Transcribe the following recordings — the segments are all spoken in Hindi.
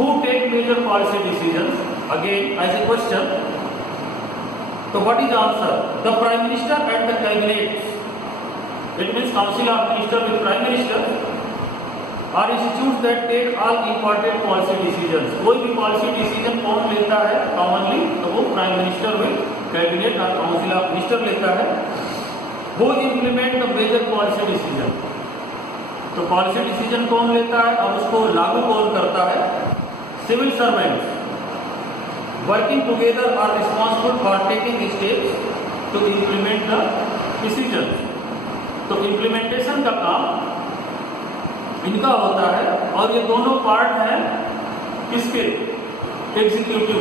Who take major policy decisions? Again, as a question. So what is the answer? The Prime Minister and the Cabinet. It means Council of Ministers with Prime Minister are institutes that take all important policy decisions. कोई भी policy decision कौन लेता है commonly? तो वो Prime Minister with Cabinet और Council of Ministers लेता है. Who implement the major policy decision? तो policy decision कौन लेता है और उसको लागू कौन करता है? Civil servants working together are responsible for taking steps to implement the decisions. तो implementation का काम इनका होता है और ये दोनों पार्ट हैं किसके? एग्जीक्यूटिव.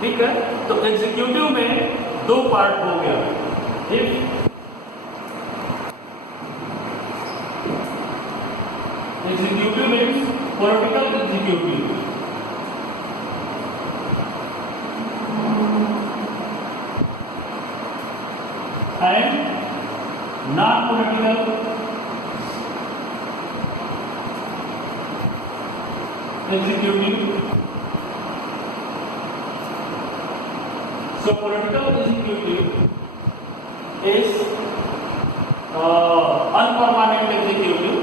ठीक है, तो एग्जीक्यूटिव में दो पार्ट हो गया. Executive means political executive and non political executive. So political executive is unpermanent executive,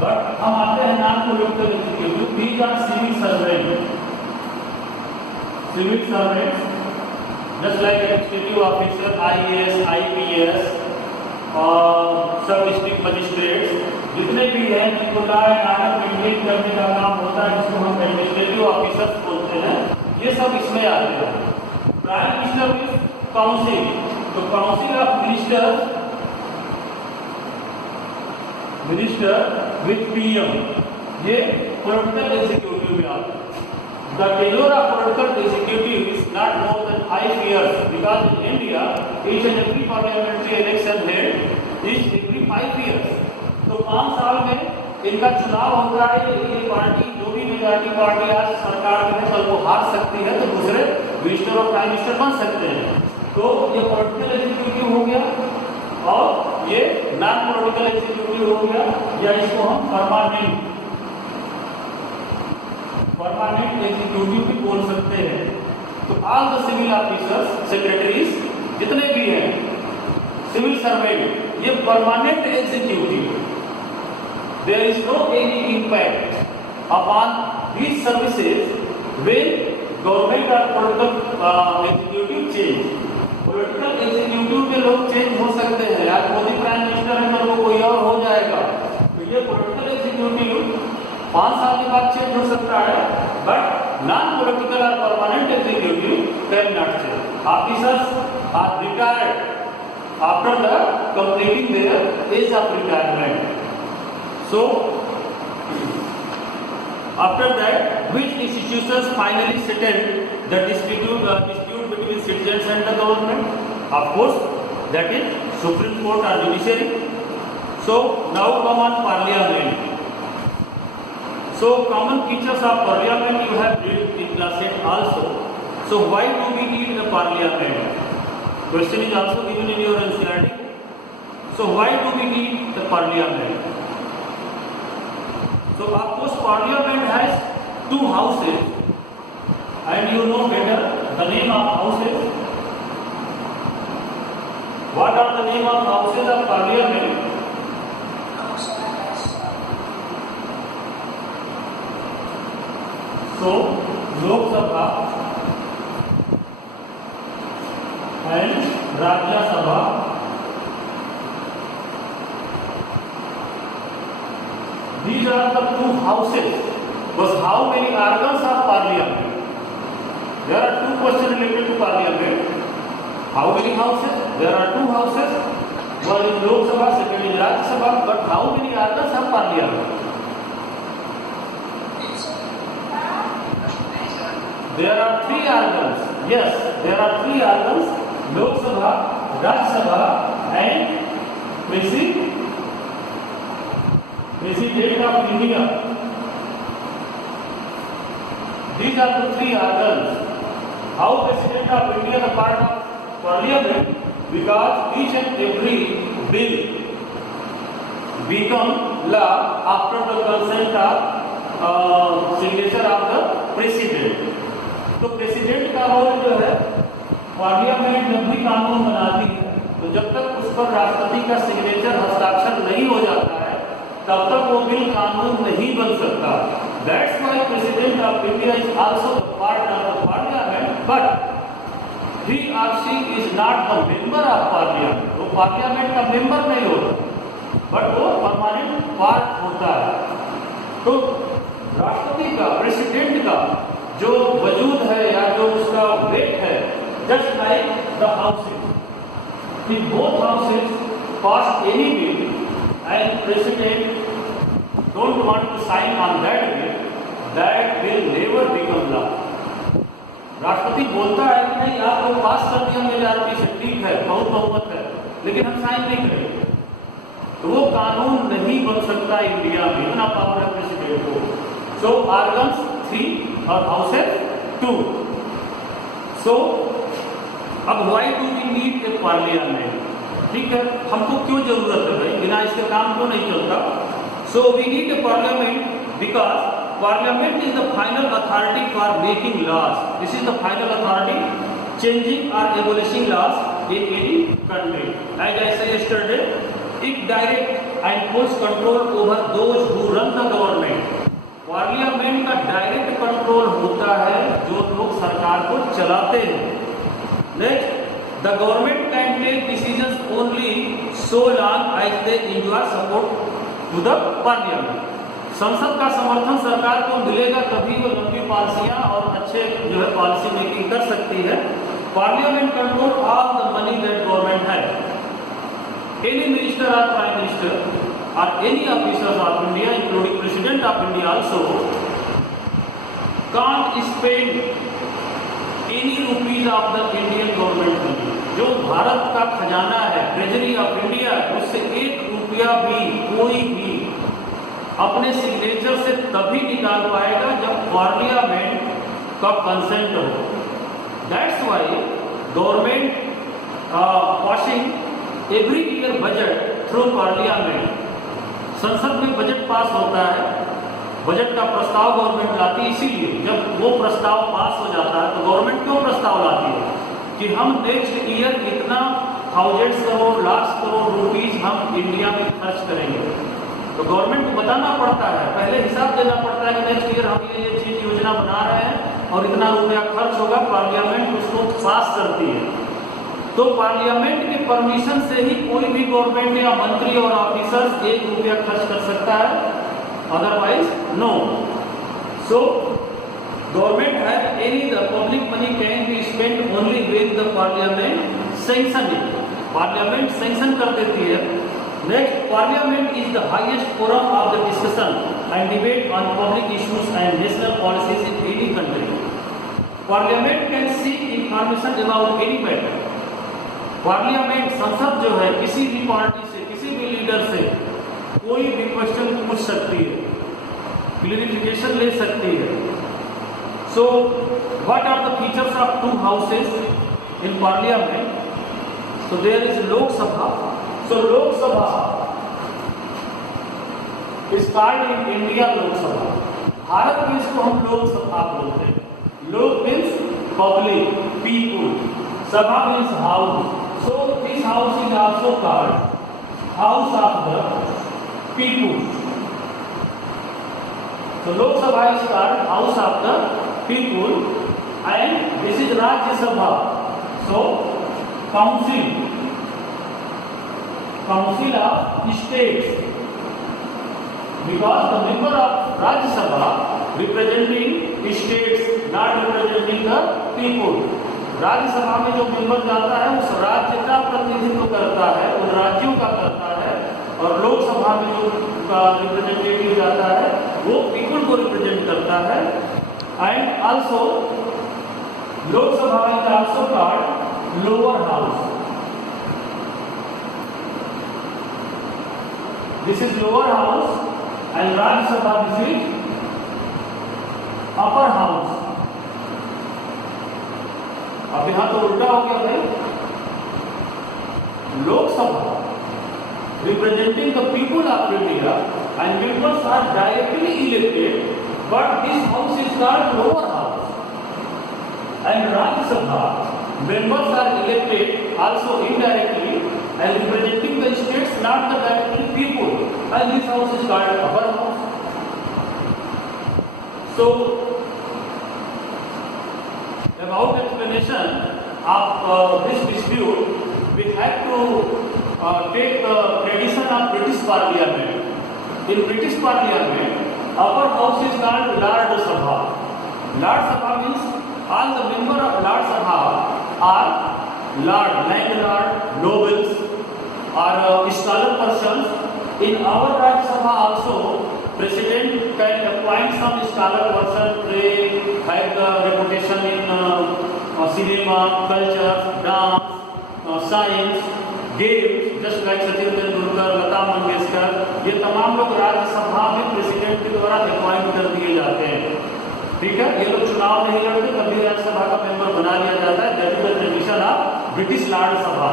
but हम आते हैं non-political executive. These are civil servants. Civil servants, just like administrative officer, IAS, IPS, सब डिस्ट्रिक्ट मजिस्ट्रेट्स जितने भी हैं जिनको लॉ एंड ऑर्डर मेंटेन करने का काम होता है जिसको हम एडमिनिस्ट्रेटिव ऑफिसर्स बोलते हैं, ये सब इसमें आते हैं. प्राइम मिनिस्टर इज काउंसिल, तो council of minister with PM ये पॉलिटिकल एग्जीक्यूटिव में आते हैं. The tenure of political executive is not more than 5 years because in India each and every parliamentary election held is every 5 years. तो 5 साल में इनका चुनाव होता है. ये पार्टी जो भी मेजॉरिटी पार्टी आज सरकार में है कल वो हार सकती है तो दूसरे मिनिस्टर और प्राइम मिनिस्टर बन सकते हैं. तो ये पॉलिटिकल एग्जीक्यूटिव हो गया और ये नॉन पॉलिटिकल एग्जीक्यूटिव हो गया या इसको हम परमानेंट एग्जीक्यूटिव भी बोल सकते हैं. तो all the civil officers, secretaries जितने भी हैं, सिविल सर्वेंट, ये permanent executive. There is no any impact upon these services when government और political executive change. Political executive में लोग चेंज हो सकते हैं. आज मोदी प्राइम मिनिस्टर है कल वो कोई और हो जाएगा. तो ये पॉलिटिकल एग्जीक्यूटिव 5 साल के बाद चेंज हो सकता है, बट नॉन पॉलिटिकल और permanent executive can not change. Officers are retired after the completing their age of retirement. So after that which institutions finally settle the dispute between citizens and the government? Of course, that is Supreme Court or judiciary. So now come on Parliament. So common features of Parliament you have read in class 8 also. So why do we need the Parliament? Question is also given in your NCERT. So why do we need the Parliament? So of course Parliament has 2 houses, and you know better the name of houses. What are the name of houses of Parliament? So Lok Sabha and Rajya Sabha. These are the 2 houses. But how many organs of Parliament? There are 2 questions related to Parliament. How many houses? There are 2 houses. One is Lok Sabha, second is Rajya Sabha. But how many organs of Parliament? There are 3 organs. Yes, there are 3 organs: Lok Sabha, Rajya Sabha, and President of India. These are the 3 organs. How President of India is a part of Parliament? Because each and every bill become law after the consent of signature of the president. तो प्रेसिडेंट का रोल जो है, पार्लियामेंट जब भी कानून बनाती है तो जब तक उस पर राष्ट्रपति का सिग्नेचर हस्ताक्षर नहीं हो जाता है तब तक वो बिल कानून नहीं बन सकता। That's why president of India is also the part of the parliament, but he और she is not the member of parliament. वो पार्लियामेंट का मेंबर नहीं होता, बट वो परमानेंट पार्ट होता है। तो राष्ट्रपति का, प्रेसिडेंट का जो वजूद है या जो उसका वेट है, just like the houses, if both houses pass any bill and president don't want to sign on that bill, that will never become law. राष्ट्रपति बोलता है कि नहीं आप लोग पास कर दिया मेरे आदमी से, ठीक है, बहुत बहुमत है, लेकिन हम साइन नहीं करेंगे, तो वो कानून नहीं बन सकता इंडिया में, इतना पावर है प्रेसिडेंट को। सो ऑर्गन्स 3 और हाउसेज 2। सो अब why do we need a parliament? ठीक है, हमको क्यों जरूरत है भाई, बिना इसके काम क्यों नहीं चलता? So we need a parliament because parliament is the final authority for making laws. This is the final authority changing और abolishing laws in any country. As I said yesterday, it direct and puts control over those who run the government. Parliament का डायरेक्ट कंट्रोल होता है जो लोग सरकार को चलाते हैं। Next, the government can take decisions only so long as they enjoy support to the parliament. संसद का समर्थन सरकार को मिलेगा तभी वो लंबी पॉलिसियां और अच्छे जो है पॉलिसी मेकिंग कर सकती है। Parliament control all the money that government है। एनी मिनिस्टर और प्राइम मिनिस्टर और any officers of India including president of India also can't spend any rupees of the Indian government money. जो भारत का खजाना है, ट्रेजरी ऑफ इंडिया, उससे 1 रुपया भी कोई भी अपने सिग्नेचर से तभी निकाल पाएगा जब पार्लियामेंट का कंसेंट हो। That's why government passing every year budget through parliament. संसद में बजट पास होता है, बजट का प्रस्ताव गवर्नमेंट लाती है। इसीलिए जब वो प्रस्ताव पास हो जाता है तो गवर्नमेंट क्यों प्रस्ताव लाती है कि हम नेक्स्ट ईयर इतना थाउजेंड्स करोड़, लाख करोड़ रुपीज हम इंडिया में खर्च करेंगे। तो गवर्नमेंट को बताना पड़ता है, पहले हिसाब देना पड़ता है कि नेक्स्ट ईयर हम ये चीज योजना बना रहे हैं और इतना रुपया खर्च होगा। पार्लियामेंट उसको पास करती है। तो पार्लियामेंट के परमिशन से ही कोई भी गवर्नमेंट या मंत्री और ऑफिसर 1 रुपया खर्च कर सकता है, otherwise no. So government has any the public money can be spent only when the parliament sanction it. Parliament sanction कर देती है। Next, parliament is the highest forum of the discussion and debate on public issues and national policies in any country. Parliament can seek information about any matter. Parliament संसद जो है किसी भी पार्टी से, किसी भी लीडर से कोई भी क्वेश्चन पूछ सकती है, क्लियरिफिकेशन ले सकती है। So what are the features of 2 houses in parliament? So there is Lok Sabha. So Lok Sabha is called in India Lok Sabha. Bharat में इसको हम लोकसभा बोलते हैं। Lok means public, people, sabha means house. So this house is also called house of the people. So Lok Sabha is called House of the People and this is Rajya Sabha. So Council of States, because the member of Rajya Sabha representing states, not representing the people. Rajya Sabha में जो मेंबर जाता है उस राज्य का प्रतिनिधित्व करता है, उन राज्यों का करता है, और लोकसभा में जो रिप्रेजेंटेटिव जाता है वो पीपल को रिप्रेजेंट करता है। And also Lok Sabha is also called lower house. This is lower house and Rajya Sabha this is upper house. अब यहां तो उल्टा हो गया भाई। Lok Sabha representing the people of India and members are directly elected but this house is called lower house. And Rajya Sabha members are elected also indirectly and representing the states, not the directly people. And this house is called upper house. So, about explanation of this dispute, we have to take the tradition of British Parliament. In British Parliament, upper house is called Lord Sabha. Lord Sabha means all the members of Lord Sabha are Lord, landlord, nobles, or scholar persons. In our Rajya Sabha also, President can appoint some scholar person. They have the reputation in cinema, culture, dance, science, games, just like Sachin Tendulkar, Lata Mangeshkar. ये तमाम लोग राज्यसभा में प्रेसिडेंट के द्वारा अपॉइंट कर दिए जाते हैं. ठीक है, ये लोग चुनाव नहीं लड़ते, तभी राज्यसभा का मेंबर बना लिया जाता है. That is the tradition of British Lord सभा.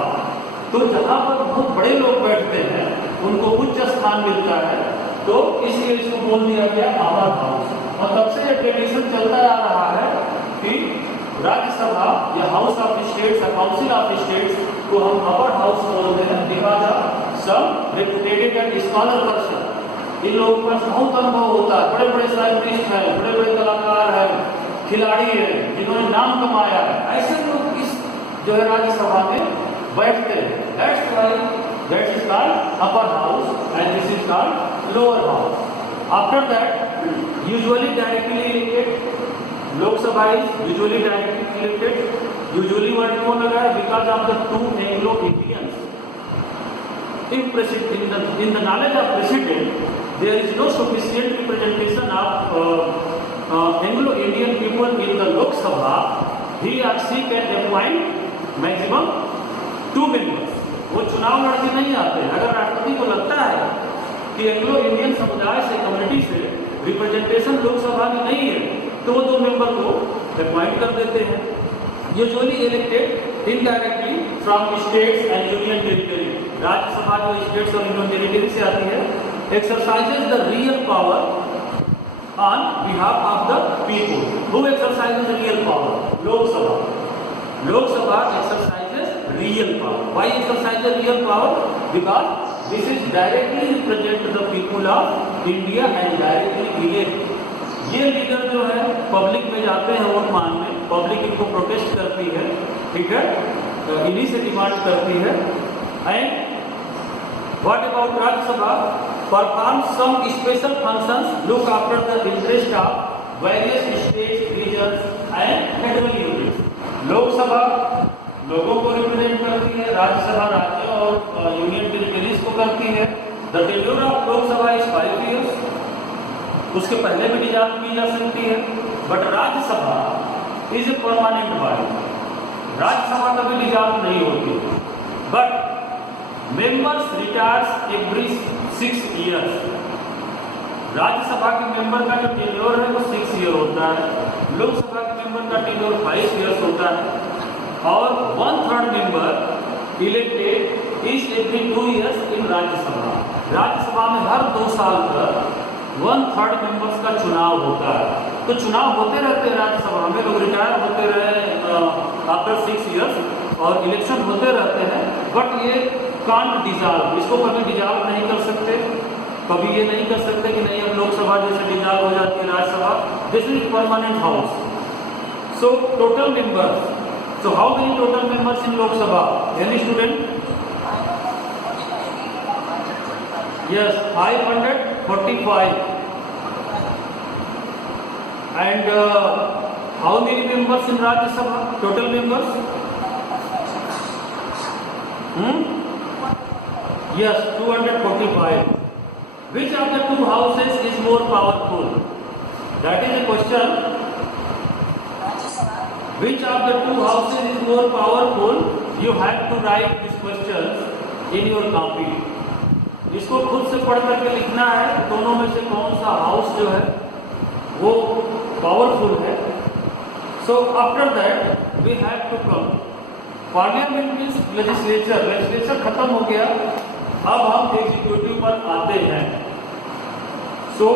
तो जहाँ पर बहुत बड़े लोग बैठते हैं, उनको उच्च स्थान मिलता है, तो इसलिए इसको बोल दिया गया अपर हाउस. और तब से ये ट्रेडिशन चलता आ रहा है कि राज्यसभा या हाउस ऑफ स्टेट्स या काउंसिल ऑफ स्टेट्स को हम अपर हाउस बोलते हैं. Because of some reputed and scholar person. इन लोगों के पास बहुत अनुभव होता है, बड़े बड़े साइंटिस्ट हैं, बड़े बड़े कलाकार हैं, खिलाड़ी हैं, जिन्होंने नाम कमाया है. ऐसे लोग इस जो है राज्यसभा में बैठते हैं. That's why that is called upper house and this is called lower house. After that usually directly elected. Lok Sabha is usually directly elected. Usually word क्यों लगा है? Because of the two Anglo Indians. In the knowledge of president, there is no sufficient representation of Anglo-Indian people in the Lok Sabha. He or she can appoint maximum 2 members. वो चुनाव लड़के नहीं आते. अगर राष्ट्रपति को लगता है कि एंग्लो इंडियन समुदाय से, कम्युनिटी से रिप्रेजेंटेशन लोकसभा में नहीं है, तो वो 2 मेंबर को अपॉइंट कर देते हैं. Usually elected indirectly from states and union territory. Rajya Sabha जो स्टेट्स और यूनियन टेरिटरी से आती है, exercises the real power on behalf of the people. Who exercises real power? Lok Sabha. Lok Sabha exercises real power. Why exercises real power? Because this is directly represent the people of India and directly elect. ये लीडर जो है पब्लिक में जाते हैं वोट मांगने, पब्लिक इनको प्रोटेस्ट करती है. ठीक है, इन्हीं से डिमांड करती है. And what about Rajya Sabha? Perform some special functions, look after the interest of various states, regions and federal units. Lok Sabha लोगों को रिप्रेजेंट करती है, राज्यसभा राज्यों और यूनियन टेरिटरीज को करती है. The tenure of Lok Sabha is 5 years. उसके पहले भी डिजॉल्व की जा सकती है. But Rajya Sabha is a permanent body. Rajya Sabha कभी डिजॉल्व नहीं होती. But members retires every 6 years. Rajya Sabha के मेंबर का जो टेन्योर है वो 6 year होता है. लोकसभा के मेंबर का टेन्योर 5 years होता है. और 1/3 member elected is every 2 years इन राज्यसभा. राज्यसभा में हर 2 साल पर 1/3 मेंबर्स का चुनाव होता है. तो चुनाव होते रहते हैं राज्यसभा में. लोग रिटायर होते रहे आफ्टर 6 years और इलेक्शन होते रहते हैं. बट ये कांट डिजॉल्व, इसको कभी डिजॉल्व नहीं कर सकते. कभी ये नहीं कर सकते कि नहीं अब लोकसभा जैसे डिजॉल्व हो जाती है Rajya Sabha. This is permanent house. So total members, so how many total members in Lok Sabha? Any student? Yes, 545. And how many members in Rajya Sabha? Total members? Yes, 245. Which of the 2 houses is more powerful? That is a question. Which of the 2 houses is more powerful? You have to write this question in your copy. इसको खुद से पढ़ करके लिखना है. दोनों में से कौन सा हाउस जो है वो पावरफुल है. So after that we have to come. Parliament means legislature. Legislature खत्म हो गया, अब हम एग्जीक्यूटिव पर आते हैं. So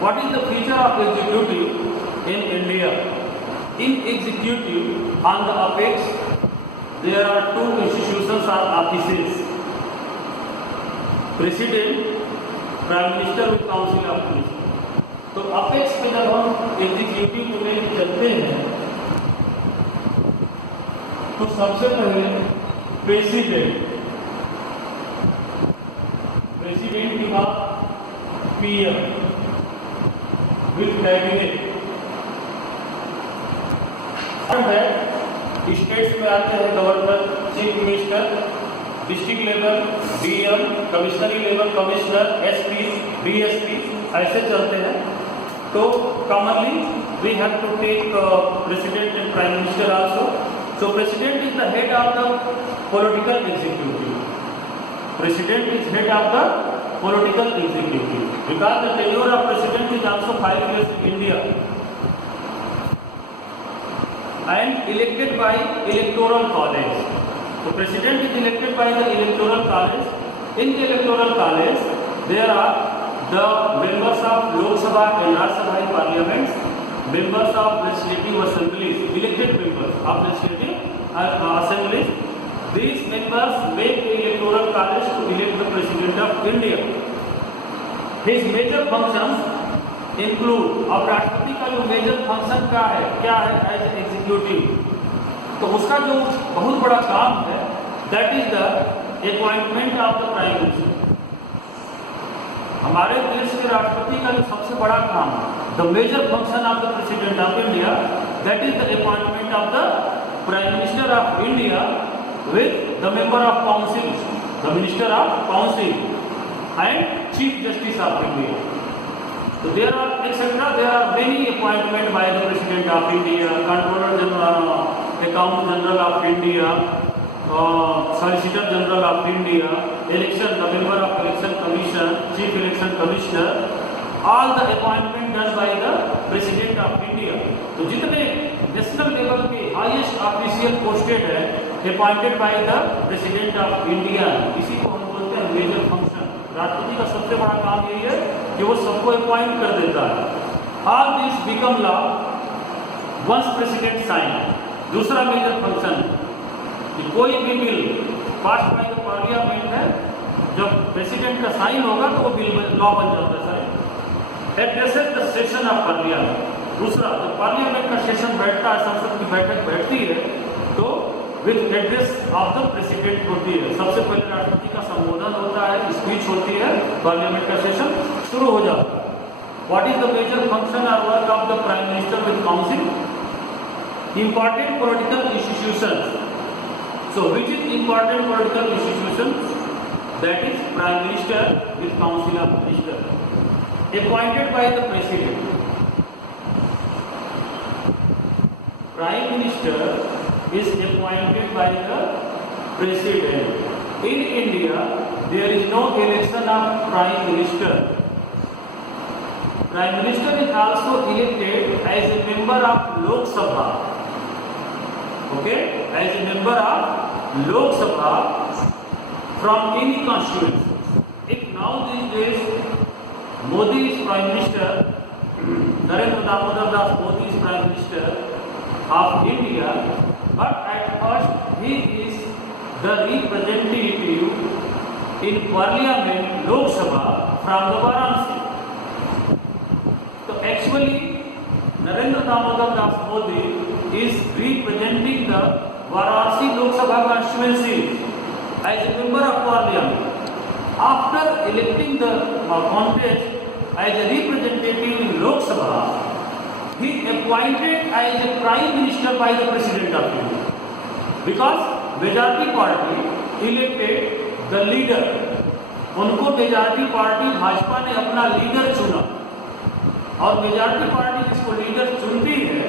What is the feature of executive in India? In executive, on the apex, there are two institutions or offices: President, Prime Minister with Council of Ministers. तो अपेक्स में जब हम एग्जीक्यूटिव को लेकर चलते हैं तो सबसे पहले प्रेसिडेंट के बाद पीएम विद कैबिनेट। स्टेट्स में आते हैं governor, chief minister, district level DM, commissionary level commissioner, SP, DSP, ऐसे चलते हैं। तो commonly we have to take president and prime minister also. So president is the head of the political executive. President is head of the political executive because the tenure of president is also 5 years in India and elected by electoral college. So president is elected by the electoral college. In the electoral college there are the members of Lok Sabha and Rajya Sabha parliaments, members of legislative assemblies, elected members of legislative assemblies. These members make the electoral college to elect the president of India. His major functions include, अब राष्ट्रपति का जो मेजर फंक्शन क्या है एज एग्जीक्यूटिव, तो उसका जो बहुत बड़ा काम है that is the appointment of the prime minister. हमारे देश के राष्ट्रपति का जो सबसे बड़ा काम है, the major function of the president of India, that is the appointment of the prime minister of India with the member of council, the minister of council and chief justice of India. So there are etc. There are many appointments by the president of India, controller general, accountant general of India, solicitor general of India, election, the member of election commission, chief election commissioner, all the appointment done by the president of India. तो जितने नेशनल लेवल के हाईएस्ट ऑफिशियल पोस्टेड है appointed by the president of India, इसी को हम बोलते हैं मेजर फंक्शन। राष्ट्रपति का सबसे बड़ा काम यही है कि वो सबको अपॉइंट कर देता है। All this become law once president sign. दूसरा मेजर फंक्शन कि कोई भी bill pass by the parliament है, जब प्रेसिडेंट का साइन होगा तो वो बिल लॉ बन जाता है। Sir addresses the session of parliament. दूसरा, जब पार्लियामेंट का सेशन बैठता है, संसद की बैठक बैठती है, तो with address of the president होती है। सबसे पहले राष्ट्रपति का संबोधन होता है, स्पीच होती है, पार्लियामेंट का सेशन शुरू हो जाता है। What is the major function और work of the prime minister with council? Important political institution. So which is important political institution? That is prime minister with council of minister appointed by the president. Prime Minister is appointed by the President. In India, there is no election of Prime Minister. Prime Minister is also elected as a member of Lok Sabha. Okay, as a member of Lok Sabha from any constituency. If now these days Modi is Prime Minister, Narendra Damodar Das Modi is Prime Minister of India, but at first he is the representative in Parliament Lok Sabha from the Varanasi. So actually Narendra Damodar Das Modi is representing the Varanasi Lok Sabha constituency as a member of Parliament. After electing the contest as a representative in Lok Sabha, he appointed as a prime minister by the president of India, because majority party elected the leader. उनको मेजॉरिटी पार्टी भाजपा ने अपना लीडर चुना, और मेजॉरिटी पार्टी जिसको लीडर चुनती है,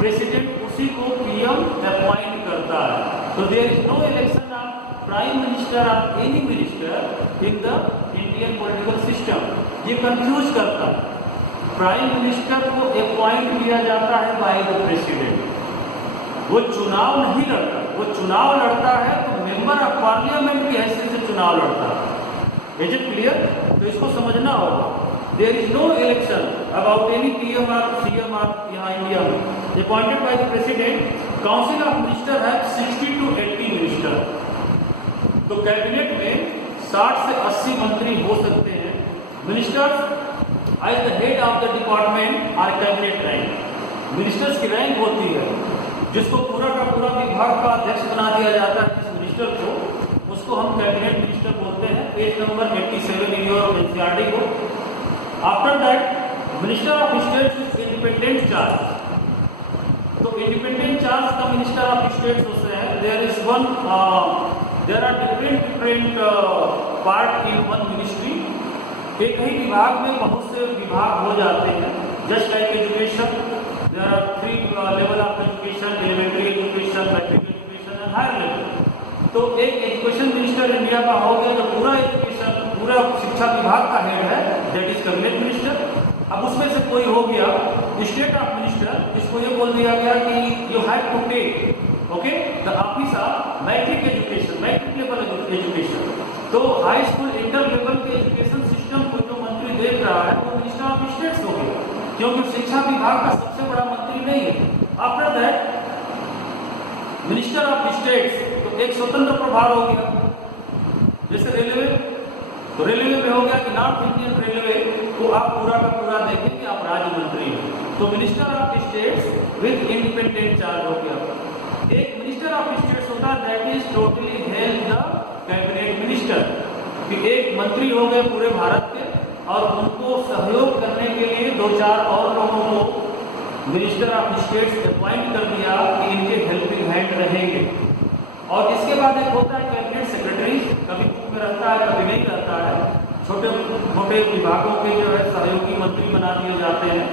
प्रेसिडेंट उसी को पीएम अपॉइंट करता है। तो there is no election of prime minister of any minister in the Indian political system. ये कंफ्यूज करता है। प्राइम मिनिस्टर को अपॉइंट किया जाता है बाय द प्रेसिडेंट। वो चुनाव नहीं लड़ता, वो चुनाव लड़ता है तो मेंबर ऑफ पार्लियामेंट की हैसियत से चुनाव लड़ता है। Is it clear? तो इसको समझना होगा। there is no election about any PM or CM or यहाँ इंडिया में appointed by the president. Council of Minister have 60 to 80 minister. तो कैबिनेट में 60 से 80 मंत्री हो सकते हैं. Ministers as the head of the department are cabinet rank. Ministers की रैंक होती है जिसको पूरा का पूरा विभाग का अध्यक्ष बना दिया जाता है. जिस मिनिस्टर को उसको हम कैबिनेट मिनिस्टर बोलते हैं. Page number 87 in your NCERT को. After that minister of states with independent charge. तो इंडिपेंडेंट चार्ज का मिनिस्टर ऑफ स्टेट्स होते हैं. There is one there are different part in one ministry. एक ही विभाग में बहुत से विभाग हो जाते हैं. Just like education, there are 3 level of education: elementary education, matric education and higher level. तो एक एजुकेशन मिनिस्टर इंडिया का हो गया जो पूरा एजुकेशन, पूरा शिक्षा विभाग का हेड है, दैट इज कैबिनेट मिनिस्टर. अब उसमें से कोई हो गया स्टेट ऑफ मिनिस्टर, जिसको ये बोल दिया गया कि you have to take okay the office of matric education, matric level education. तो हाई स्कूल इंटर लेवल के एजुकेशन सिस्टम को जो मंत्री देख रहा है वो मिनिस्टर ऑफ स्टेट्स हो गया, क्योंकि शिक्षा विभाग का सबसे बड़ा मंत्री नहीं है. After that minister of states तो एक स्वतंत्र प्रभार हो गया. जैसे रेलवे, तो रेलवे में हो गया कि नॉर्थ इंडियन रेलवे को आप पूरा का पूरा देखें कि आप राज्य मंत्री हैं. तो minister of states with independent charge हो गया. एक मिनिस्टर ऑफ स्टेट्स होता है that is totally held the cabinet minister. कि एक मंत्री हो गए पूरे भारत के और उनको सहयोग करने के लिए 2-4 और लोगों को मिनिस्टर ऑफ स्टेट्स अपॉइंट कर दिया कि इनके हेल्पिंग हैंड रहेंगे. और इसके बाद एक होता है कैबिनेट सेक्रेटरी. कभी बुक में रहता है, कभी नहीं रहता है. छोटे छोटे विभागों के जो है सहयोगी मंत्री बना दिए जाते हैं,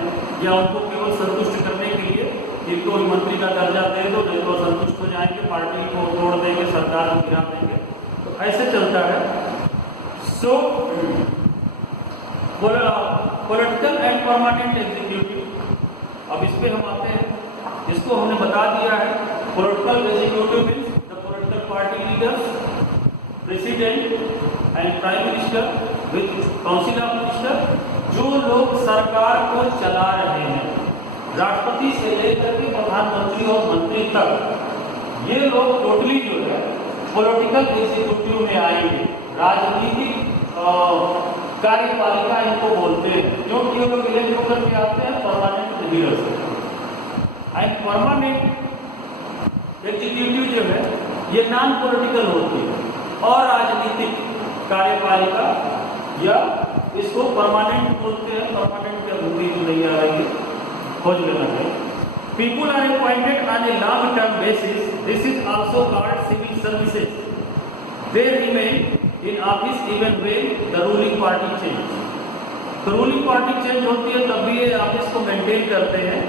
या उनको केवल संतुष्ट करने के लिए इनको मंत्री का दर्जा दे दो, नहीं तो संतुष्ट हो जाएंगे, पार्टी को तोड़ देंगे, सरकार को गिरा देंगे. तो ऐसे चलता है. सो पॉलिटिकल एंड परमानेंट एग्जीक्यूटिव. अब इस पे हम आते हैं. इसको हमने बता दिया है. Political executive means the political party leaders, president and prime minister with council of minister. जो लोग सरकार को चला रहे हैं, राष्ट्रपति से लेकर के प्रधानमंत्री और मंत्री तक, ये लोग टोटली जो है पॉलिटिकल एग्जीक्यूटिव में आएंगे. राजनीतिक कार्यपालिका इनको बोलते हैं, क्योंकि ये लोग इलेक्ट होकर के आते हैं permanent leaders. And permanent executive जो है ये नॉन पॉलिटिकल होती है और राजनीतिक कार्यपालिका, या इसको परमानेंट बोलते हैं. परमानेंट क्या हिंदी में नहीं आ रही है, खोज लेना है. People are appointed on a long-term basis. This is also called civil services. They remain in office even when the ruling party change. तो ruling party change होती है तब भी ये ऑफिस को मेंटेन करते हैं.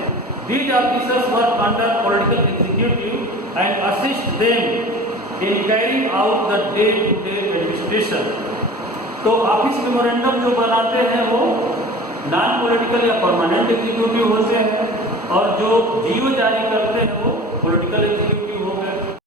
These officers work under political executive and assist them in carrying out the day-to-day administration. तो ऑफिस मेमोरेंडम जो बनाते हैं वो नॉन पॉलिटिकल या परमानेंट एग्जीक्यूटिव होते हैं, और जो जीओ जारी करते हैं वो पॉलिटिकल एग्जीक्यूटिव